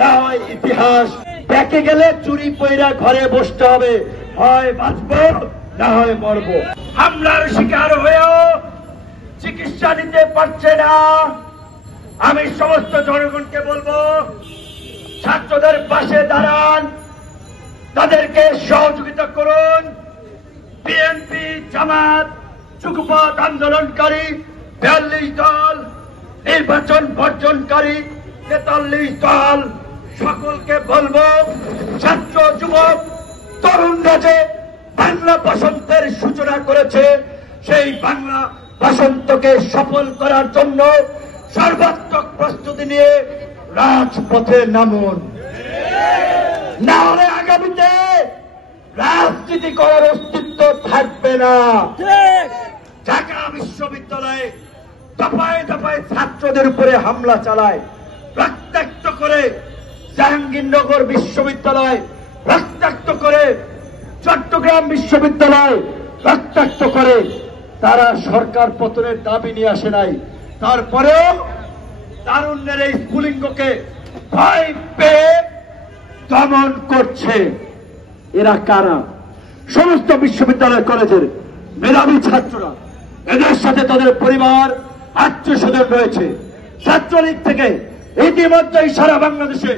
না হয় ইতিহাস। দেখে গেলে চুরি পয়রা ঘরে বসতে হবে, হয় বাঁচবো না হয় মরবো। হামলার শিকার হয়েও চিকিৎসা নিতে পারছে না। আমি সমস্ত জনগণকে বলবো, ছাত্রদের পাশে দাঁড়ান, তাদেরকে সহযোগিতা করুন। বিএনপি, জামাত, যুগপৎ আন্দোলনকারী 42 দল, নির্বাচন বর্জনকারী 43 দল, সকলকে বলবো, ছাত্র যুবক তরুণরা যে বাংলা বসন্তের সূচনা করেছে, সেই বাংলা বসন্তকে সফল করার জন্য সর্বাত্মক প্রস্তুতি নিয়ে রাজপথে নামুন। না হলে আগামীতে রাজনীতি করার অস্তিত্ব থাকবে না। ঢাকা বিশ্ববিদ্যালয়ে দফায় দফায় ছাত্রদের উপরে হামলা চালায়, রক্তাক্ত করে জাহাঙ্গীরনগর বিশ্ববিদ্যালয়, রক্তাক্ত করে চট্টগ্রাম বিশ্ববিদ্যালয়, রক্তাক্ত করে। তারা সরকার পতনের দাবি নিয়ে আসে নাই, তারপরেও তারুণ্যের এই স্ফুলিঙ্গকে ভয় পেয়ে দমন করছে। এরা কারা? সমস্ত বিশ্ববিদ্যালয় কলেজের মেধাবী ছাত্ররা। এদের সাথে তাদের পরিবার, আত্মীয়স্বজন রয়েছে। ছাত্রলীগ থেকে ইতিমধ্যেই সারা বাংলাদেশে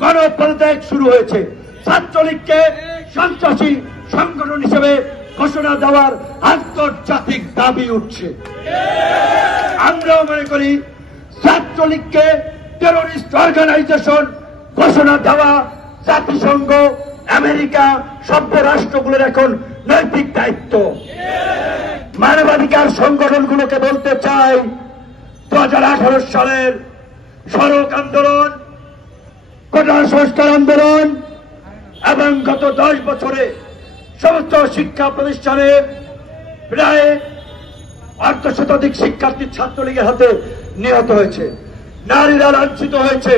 গণপদত্যাগ শুরু হয়েছে। ছাত্রলীগকে সন্ত্রাসী সংগঠন হিসেবে ঘোষণা দেওয়ার আন্তর্জাতিক দাবি উঠছে। আমরাও মনে করি ছাত্রলীগকে টেরোরিস্ট অর্গানাইজেশন ঘোষণা দেওয়া জাতিসংঘ, আমেরিকা, সভ্য রাষ্ট্রগুলোর এখন নৈতিক দায়িত্ব। মানবাধিকার সংগঠনগুলোকে বলতে চাই, 2018 সালের সড়ক আন্দোলন, কোটা সংস্কার আন্দোলন এবং গত 10 বছরে সমস্ত শিক্ষা প্রতিষ্ঠানে প্রায় 8 শতাধিক শিক্ষার্থী ছাত্রলীগের হাতে নিহত হয়েছে, নারীরা লাঞ্ছিত হয়েছে।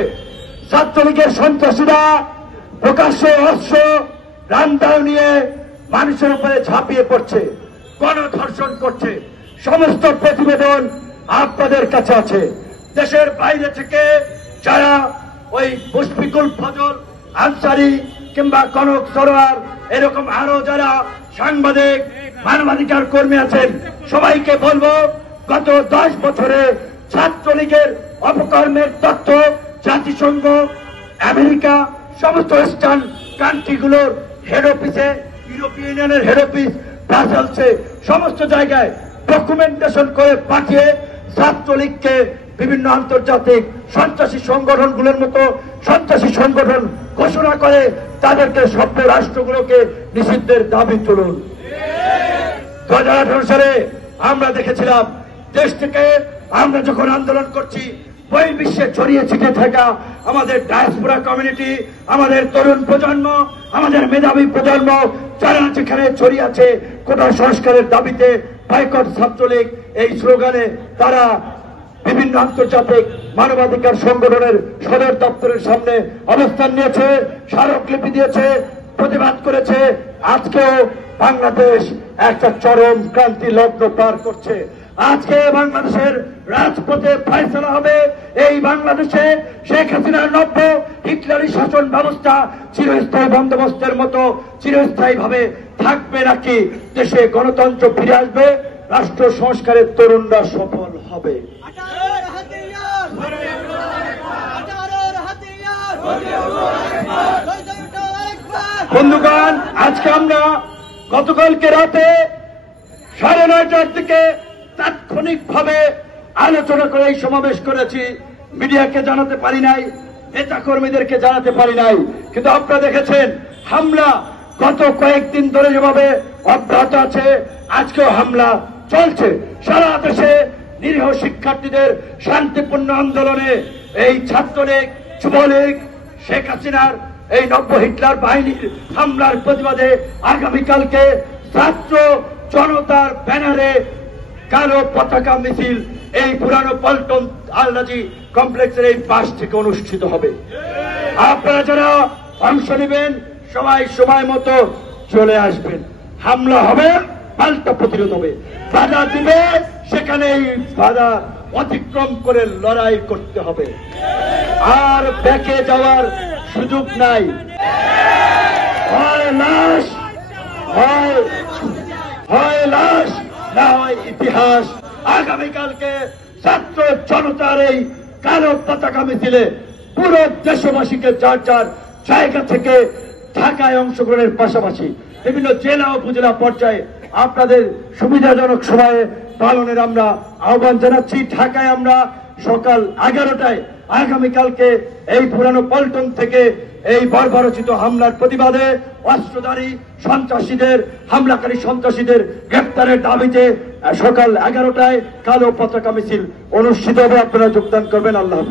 ছাত্রলীগের সন্ত্রাসীরা প্রকাশ্যে অস্ত্র রামদাও নিয়ে মানুষের উপরে ঝাঁপিয়ে পড়ছে, গণধর্ষণ করছে। সমস্ত প্রতিবেদন আপনাদের কাছে আছে। দেশের বাইরে থেকে যারা ওই মুশফিকুল ফজল আনসারি কিংবা কনক সরোয়ার, এরকম আরো যারা সাংবাদিক, মানবাধিকার কর্মী আছেন, সবাইকে বলবো, গত 10 বছরে ছাত্রলীগের অপকর্মের তথ্য জাতিসংঘ, আমেরিকা, সমস্ত ওয়েস্টার্ন কান্ট্রিগুলোর হেড অফিসে, ইউরোপিয়ান ইউনিয়নের হেড অফিস, ব্রাসেলসে, সমস্ত জায়গায় ডকুমেন্টেশন করে পাঠিয়ে ছাত্রলীগকে বিভিন্ন আন্তর্জাতিক সন্ত্রাসী সংগঠনগুলোর মতো সন্ত্রাসী সংগঠন ঘোষণা করে তাদেরকে সভ্য রাষ্ট্রগুলোকে নিষিদ্ধের দাবি তুলুন। 2018 সালে আমরা দেখেছিলাম, দেশ থেকে আমরা যখন আন্দোলন করছি, বহির্বিশ্বে ছড়িয়ে ছিটিয়ে থাকা আমাদের ডায়াসপোরা কমিউনিটি, আমাদের তরুণ প্রজন্ম, আমাদের মেধাবী প্রজন্ম যারা যেখানে ছড়িয়ে আছে কোটা সংস্কারের দাবিতে, বয়কট ছাত্রলীগ এই স্লোগানে তারা বিভিন্ন আন্তর্জাতিক মানবাধিকার সংগঠনের সদর দপ্তরের সামনে অবস্থান নিয়েছে, স্মারকলিপি দিয়েছে, প্রতিবাদ করেছে। আজকেও বাংলাদেশ একটা চরম ক্রান্তি লগ্ন পার করছে। আজকে বাংলাদেশের রাজপথে ফয়সালা হবে। এই বাংলাদেশে শেখ হাসিনার নব্য হিটলারি শাসন ব্যবস্থা চিরস্থায়ী বন্দোবস্তের মতো চিরস্থায়ী ভাবে থাকবে নাকি দেশে গণতন্ত্র ফিরে আসবে, রাষ্ট্র সংস্কারের তরুণরা সফল হবে। বন্ধুগণ, আজকে আমরা গতকালকে রাতে 9:30টার দিকে তাৎক্ষণিকভাবে আলোচনা করে এই সমাবেশ করেছি। মিডিয়াকে জানাতে পারি নাই, নেতা কর্মীদেরকে জানাতে পারি নাই, কিন্তু আপনারা দেখেছেন হামলা গত কয়েকদিন ধরে যেভাবে অব্যাহত আছে, আজকেও হামলা চলছে। সারা দেশে নিরীহ শিক্ষার্থীদের শান্তিপূর্ণ আন্দোলনে এই ছাত্রলীগ, যুবলীগ, শেখ হাসিনার এই নব্য হিটলার বাহিনীর হামলার প্রতিবাদে আগামীকালকে ছাত্র জনতার ব্যানারে কালো পতাকা মিছিল এই পুরানো পল্টন আলরাজি কমপ্লেক্সের এই পাশ থেকে অনুষ্ঠিত হবে। আপনারা যারা অংশ নেবেন সবাই সময় মতো চলে আসবেন। হামলা হবে, পাল্টা প্রতিরোধ হবে। বাধা দিবে, সেখানে এই বাধা অতিক্রম করে লড়াই করতে হবে। আর ব্যাকে যাওয়ার সুযোগ নাই। হয় লাশ, হয় লাশ, না হয় ইতিহাস। আগামীকালকে ছাত্র জনতার এই কালো পতাকা মিছিলে পুরো দেশবাসীকে যার যার জায়গা থেকে ঢাকায় অংশগ্রহণের পাশাপাশি বিভিন্ন জেলা উপজেলা পর্যায়ে আপনাদের সুবিধাজনক সময়ে পালনের আমরা আহ্বান জানাচ্ছি। ঢাকায় আমরা সকাল 11টায় আগামীকালকে এই পুরানো পল্টন থেকে এই বর্বরচিত হামলার প্রতিবাদে অস্ত্রধারী সন্ত্রাসীদের, হামলাকারী সন্ত্রাসীদের গ্রেপ্তারের দাবিতে সকাল 11টায় কালো পতাকা মিছিল অনুষ্ঠিত হবে। আপনারা যোগদান করবেন। আল্লাহ হাফেজ।